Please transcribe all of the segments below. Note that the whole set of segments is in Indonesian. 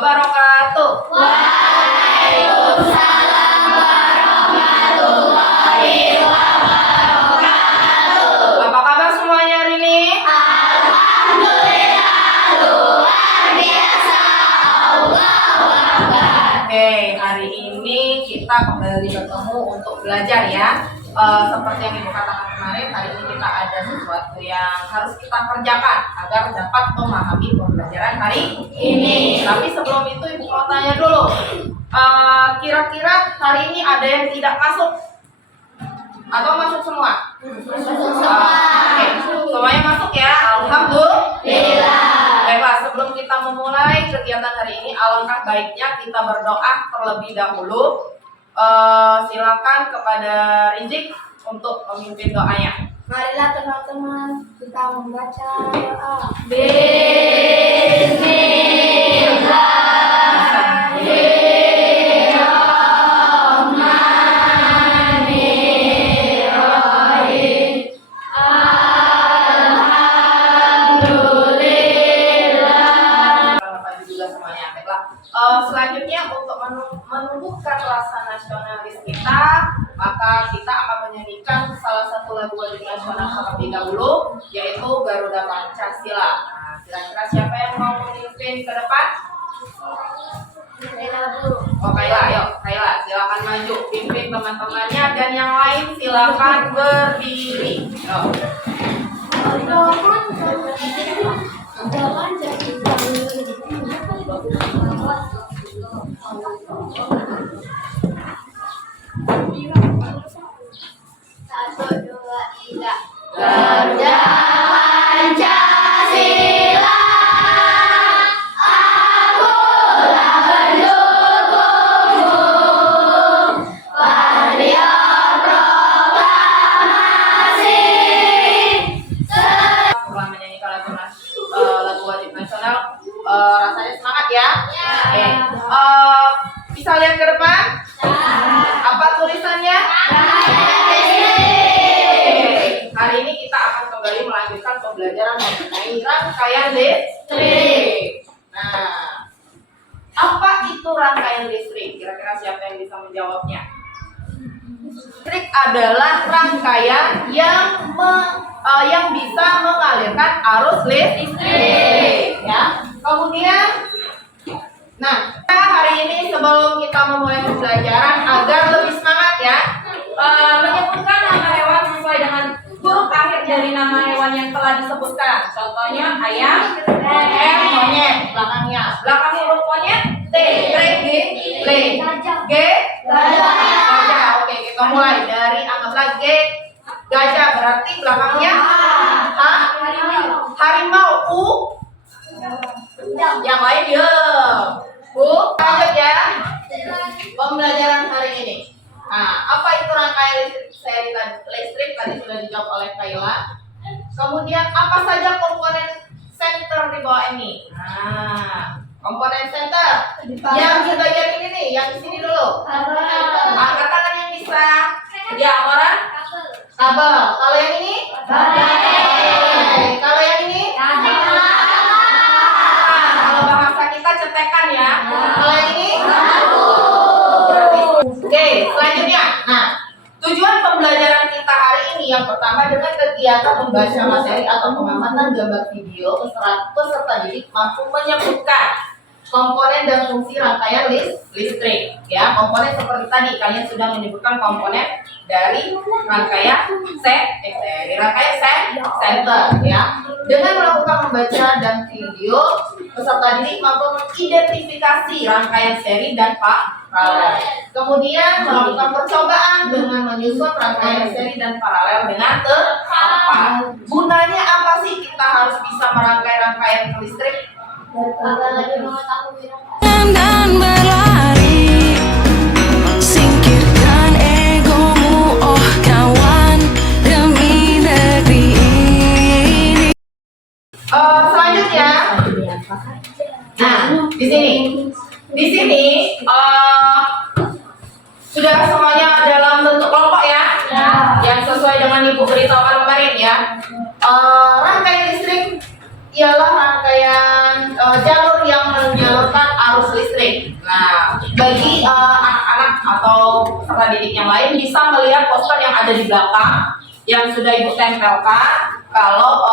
wabarakatuh. Waalaikumsalam warahmatullahi wabarakatuh. Apa kabar semuanya hari ini? Alhamdulillah, luar biasa. Allahu Akbar. Oke, hari ini kita kembali bertemu untuk belajar ya. Seperti yang Ibu katakan kemarin, hari ini kita ada sesuatu yang harus kita kerjakan agar dapat memahami pembelajaran hari ini. Tapi sebelum itu Ibu mau tanya dulu, kira-kira hari ini ada yang tidak masuk? Atau masuk semua? Oke, semuanya masuk ya? Alhamdulillah. Baiklah, sebelum kita memulai kegiatan hari ini, alangkah baiknya kita berdoa terlebih dahulu. Silakan kepada Rizik untuk memimpin doanya. Marilah teman-teman kita membaca doa. Bismillahirrahmanirrahim. Alhamdulillah. Selamat juga semuanya. Baiklah. Selanjutnya untuk menumbuhkan rasa nasionalis kita, maka kita akan menyanyikan salah satu lagu wajib nasional terlebih dahulu, yaitu Garuda Pancasila. Nah, kira-kira siapa yang mau memimpin ke depan? Oh, Kaila, ayo, Kaila, silakan maju, pimpin teman-temannya, dan yang lain silakan berdiri. Yo. Satu, dua, tiga. Garuda Pancasila, akulah pendukungmu. Patriot proklamasi. Setelah menyanyikan lagu wajib nasional, rasanya semangat ya? Oke. Bisa lihat ke depan? Apa tulisannya? Hari ini kita akan kembali melanjutkan pembelajaran mengenai rangkaian listrik. Nah, apa itu rangkaian listrik? Kira-kira siapa yang bisa menjawabnya? Listrik adalah rangkaian yang bisa mengalirkan arus listrik. Ya. Kemudian, nah, hari ini sebelum kita memulai pembelajaran agar lebih semangat ya, menyebutkan nama hewan sesuai dengan huruf akhir dari nama hewan yang telah disebutkan. Contohnya ayam, M monyet, belakangnya. Belakang huruf monyet T, G, L, G, gajah. Oke, kita mulai dari anggaplah G, gajah, berarti belakangnya H, harimau, U, yang lain ya. Bu, lanjut ya. Pembelajaran hari ini. Nah, apa itu rangkaian listrik tadi sudah dijawab oleh Kaila. Kemudian apa saja komponen senter di bawah ini? Nah, komponen senter yang di bagian ini nih, yang di sini dulu. Angkat tangan yang bisa. Ya, orang? Kabel. Kalau yang ini? Baterai. Kalau yang ini? Kalau bahasa kita cetekan ya. Kalau yang ini? Oke, selanjutnya. Nah, tujuan pembelajaran kita hari ini yang pertama dengan kegiatan membaca materi atau pengamatan gambar video, peserta didik mampu menyebutkan komponen dan fungsi rangkaian listrik. Ya, komponen seperti tadi kalian sudah menyebutkan komponen dari rangkaian senter. Ya, dengan melakukan membaca dan video, peserta didik mampu mengidentifikasi rangkaian seri dan paralel. Kemudian melakukan percobaan dengan menyusun rangkaian seri dan paralel dengan tepat. Gunanya apa sih kita harus bisa merangkai rangkaian listrik? Dan berlari, singkirkan egomu, oh kawan, demi negeri ini. Selanjutnya, nah di sini sudah semuanya dalam bentuk kelompok ya, yang sesuai dengan Ibu beritahukan kemarin ya. Rangkaian listrik ialah rangkaian jalur yang menyalurkan arus listrik. Nah, bagi anak-anak atau peserta didik yang lain bisa melihat poster yang ada di belakang yang sudah Ibu tempelkan. Kalau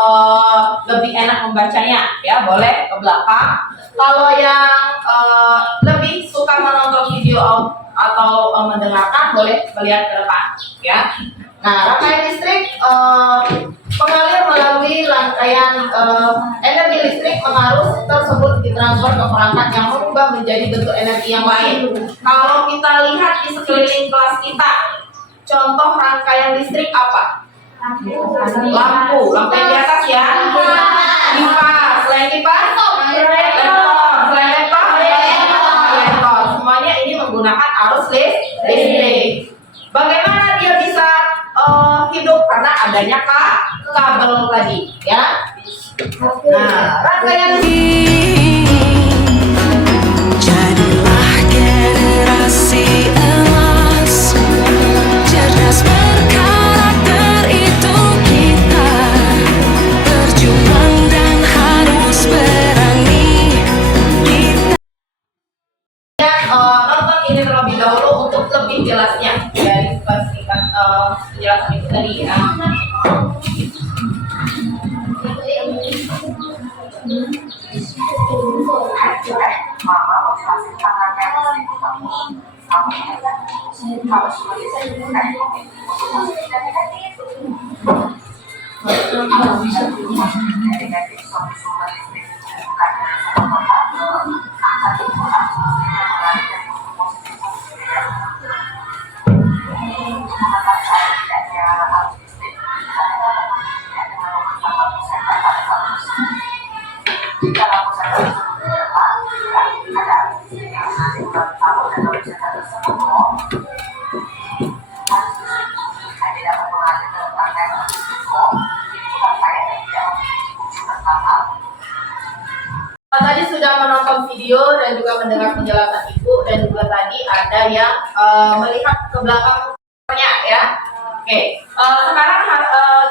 lebih enak membacanya, ya boleh ke belakang. Kalau yang lebih suka menonton video atau mendengarkan, boleh melihat ke depan, ya. Nah, rangkaian listrik pengalir melalui rangkaian energi listrik pengarus tersebut ditransfer ke perangkat yang berubah menjadi bentuk energi yang lain. Kalau kita lihat di sekeliling kelas kita, contoh rangkaian listrik apa? Lampu yang di atas ya. Kipas, selain kipas, laptop, selain laptop, laptop. Semuanya ini menggunakan arus listrik. Bagaimana dia bisa hidup? Karena adanya kabel tadi, ya. Nah, rangkaian Jadilah generasi emas, cerdas berkarakter itu kita, berjuang dan harus berani. nonton ini terlebih dahulu untuk lebih jelasnya dari singkat penjelasan itu tadi, ya. Tadi sudah menonton video dan juga mendengar penjelasan Ibu, dan juga tadi ada yang melihat ke belakangnya, ya. Oke, sekarang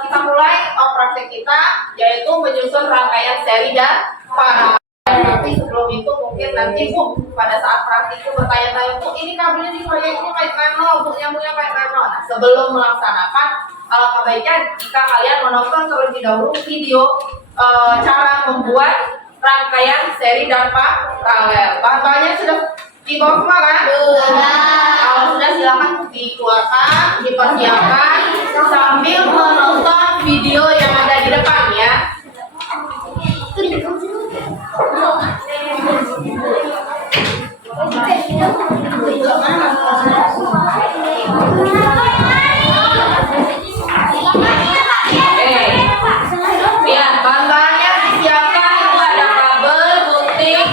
kita mulai praktek kita, yaitu menyusun rangkaian seri dan paralel. Tapi sebelum itu mungkin nanti Bu pada saat praktik itu bertanya-tanya, Bu ini kabelnya di proyeknya kayak mana, Bu nyambungnya kayak mana. Nah, sebelum melaksanakan, alangkah baiknya jika kalian menonton terlebih dahulu video cara membuat rangkaian seri dan paralel. Bahan-bahannya sudah di bawah semua kan? Kalau sudah silakan dikeluarkan, dipersiapkan sambil menonton video yang ada di depan, ya. Ya, bahan-bahannya disiapkan itu ada kabel, gunting,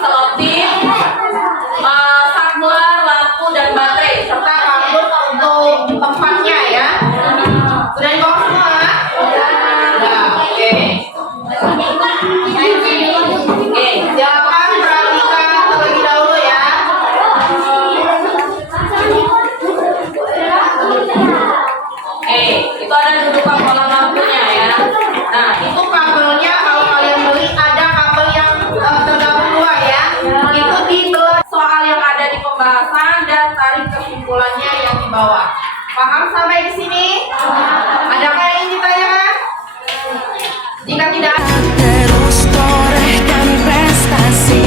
selotip, saklar, lampu dan baterai serta kabel untuk tempatnya, ya. Sudah di bawah semua? Nah, oke. Oke, silakan perhatikan terlebih dahulu, ya. Itu ada dudukan kolam lampunya, ya. Nah, itu kabelnya kalau kalian beli ada kabel yang tergabung dua, ya. Itu dibelah soal yang ada di pembahasan dan tarik kesimpulannya yang di bawah. Paham sampai di sini? Adakah yang ingin ditanyakan? Jika tidak, Terus torehkan prestasi.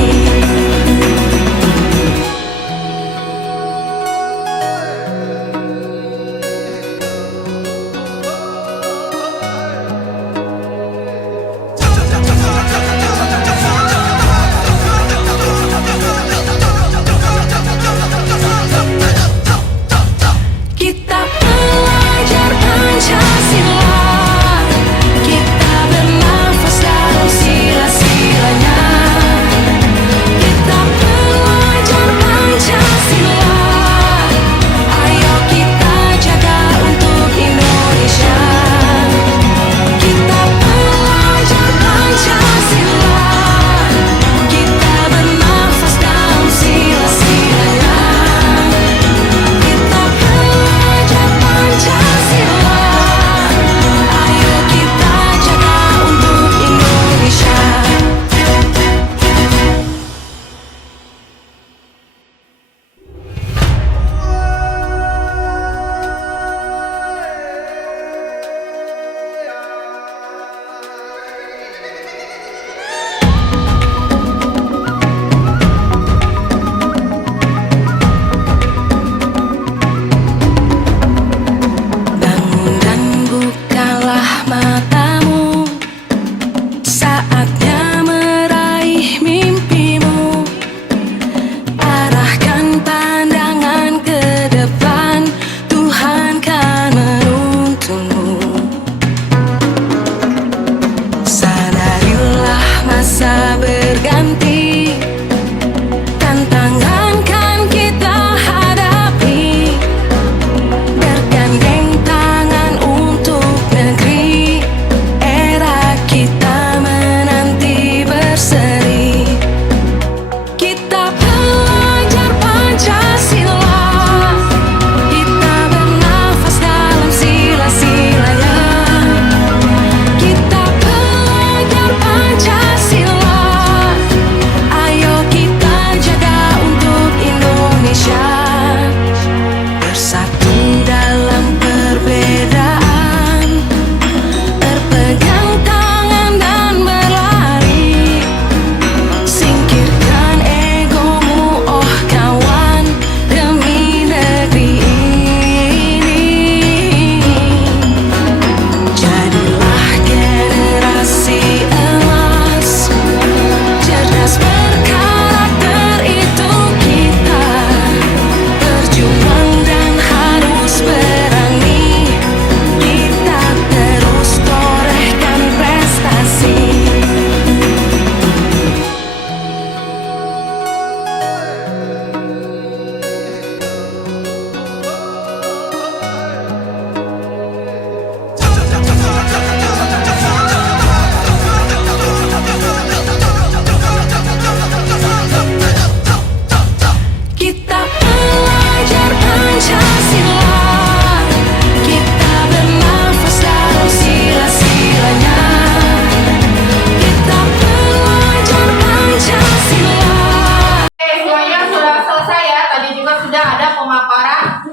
Kita pelajar Pancasila.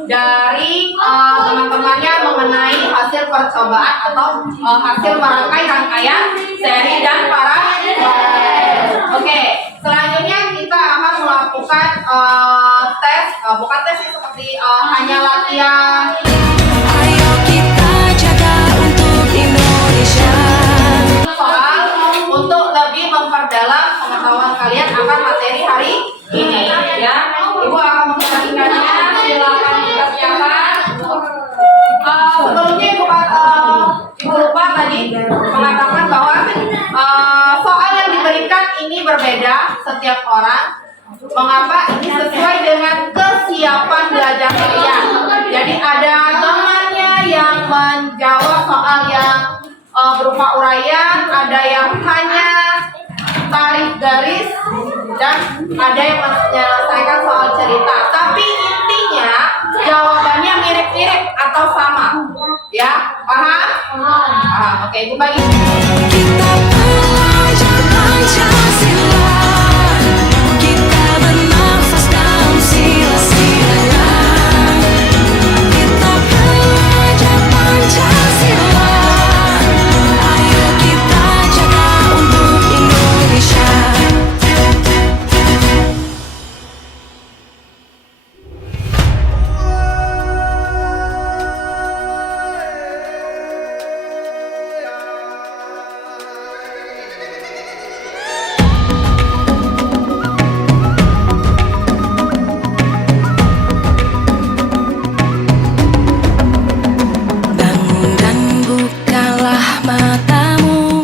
dari teman-temannya mengenai hasil percobaan atau hasil merangkai rangkaian seri dan paralel. Oke, selanjutnya kita akan melakukan tes, bukan tes sih, seperti hanya latihan. Ayo kita jaga untuk Indonesia. Soal untuk lebih memperdalam pengetahuan kalian akan materi hari ini, ya. Ibu akan memperhatikannya. Silakan dipersiapkan. Sebelumnya ibu lupa tadi mengatakan bahwa soal yang diberikan ini berbeda setiap orang. Mengapa? Ini sesuai dengan kesiapan belajar kalian. Jadi ada temannya yang menjawab soal yang berupa uraian, ada yang hanya tarik garis, dan ada yang menyelesaikan soal cerita. Tapi intinya jawabannya mirip-mirip atau sama, ya, paham? Paham. Oke, ibu bagi. Kita belajar Pancasila. Kita bernafas dalam sila-silanya. Kita belajar Pancasila. Ayo kita jaga untuk Indonesia. Bangun dan bukalah matamu,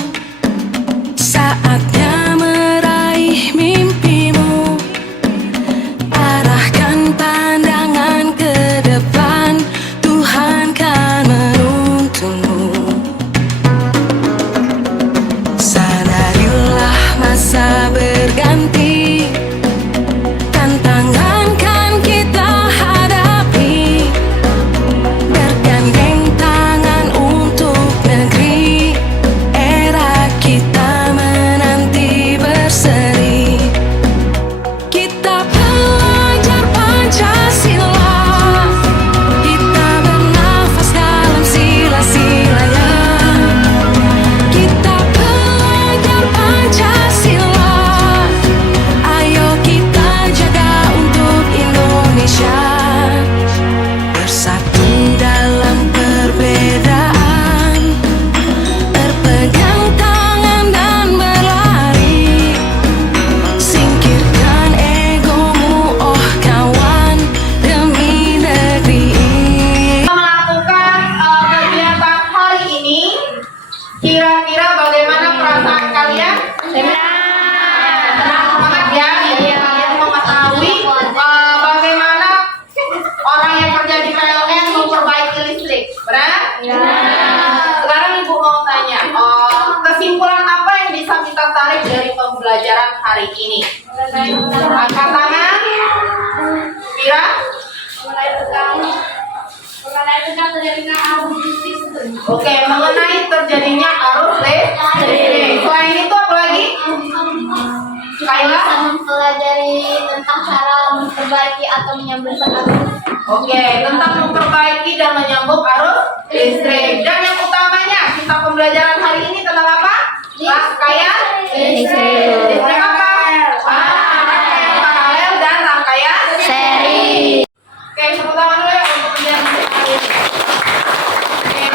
saatnya meraih mimpimu. Arahkan pandangan ke depan, Tuhan kan menuntunmu. Sadarilah masa berganti, tantangan kan kita hadapi. Bergandeng tangan untuk negeri, era kita menanti berseri. Kita belajar Pancasila. Kita bernafas dalam sila-silanya. Kita belajar Pancasila. Ayo kita jaga untuk Indonesia. Bersatu dalam perbedaan, berpegang tangan dan berlari. Singkirkan egomu, oh kawan, demi negeri ini. Melakukan kegiatan hari ini, kira-kira bagaimana perasaan kalian? Senang banget ya, jadi kalian mengetahui bagaimana orang yang kerja di PLN memperbaiki listrik, benar? Sekarang ibu mau tanya, kesimpulan apa yang bisa kita tarik dari pembelajaran hari ini? Angkat tangan. Kira? Oke, mengenai terjadinya arus listrik. Selain itu apa lagi? Kaila? Mempelajari tentang cara memperbaiki atau menyambungkan arus. Oke, tentang memperbaiki dan menyambung arus listrik. Dan yang utamanya, kita pembelajaran hari ini tentang apa? Rangkaian listrik. Listrik apa? Rangkaian paralel dan rangkaian seri. Oke, tepuk tangan dulu ya untuk pembelajaran hari ini. Oke,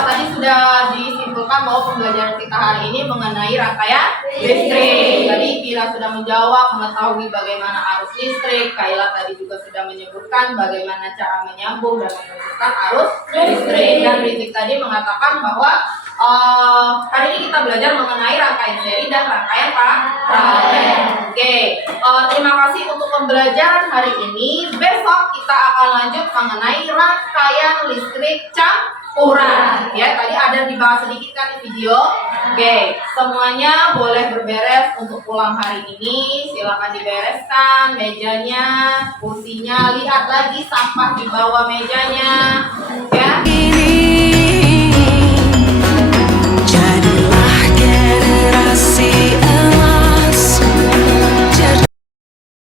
tadi sudah disimpulkan bahwa pembelajaran kita hari ini mengenai rangkaian listrik. Tadi Kira sudah menjawab, mengetahui bagaimana arus listrik. Kaila tadi juga sudah menyebutkan bagaimana cara menyambung dan menunjukkan arus listrik. Dan Rizik tadi mengatakan bahwa hari ini kita belajar mengenai rangkaian seri dan rangkaian paralel. Oke, terima kasih untuk pembelajaran hari ini. Besok kita akan lanjut mengenai rangkaian listrik campuran. Ya, tadi ada dibahas sedikit kan di video. Oke, semuanya boleh berberes untuk pulang hari ini. Silakan dibereskan mejanya, kursinya. Lihat lagi sampah di bawah mejanya. Ya.